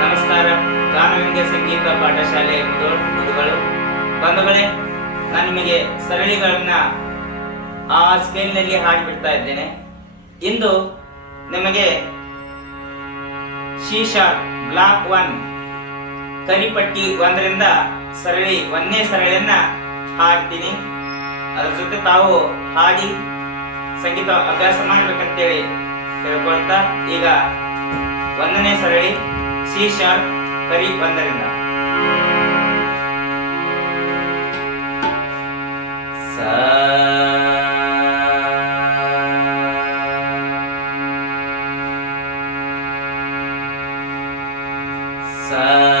ನಮಸ್ಕಾರ. ಗಾನವಿಂಗ ಸಂಗೀತ ಪಾಠಶಾಲೆ ಗುರುಗಳು. ಬಂಧುಗಳೇ, ನಾನು ನಿಮಗೆ ಸರಣಿಗಳನ್ನ ಆ ಸ್ಕೇಲ್ನಲ್ಲಿ ಹಾಡಿಬಿಡ್ತಾ ಇದ್ದೇನೆ. ಇಂದು ನಿಮಗೆ ಶೀಶಾ ಬ್ಲಾಕ್ ಒನ್, ಕರಿಪಟ್ಟಿ ಒಂದರಿಂದ ಸರಳಿ ಒಂದನೇ ಸರಳಿಯನ್ನ ಹಾಡ್ತೀನಿ ಅದ್ರ ಜೊತೆ ತಾವು ಹಾಡಿ ಸಂಗೀತ ಅಭ್ಯಾಸ ಮಾಡ್ಬೇಕಂತೇಳಿ ಹೇಳ್ಕೊಳ್ತ ಈಗ ಒಂದನೇ ಸರಳಿ ಸಿ ಶಾರ್ಪ್ ಕರಿ ಬಂದರಿಂದ ಸಾ. ಸಾ.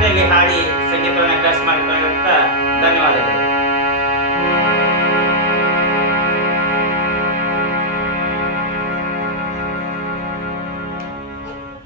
ಜೊತೆಗೆ ಹಾಡಿ ಸಂಗೀತವನ್ನು ಕ್ಲಾಸ್ ಮಾಡಿಕೊಂಡಿರುತ್ತಾ ಧನ್ಯವಾದಗಳು.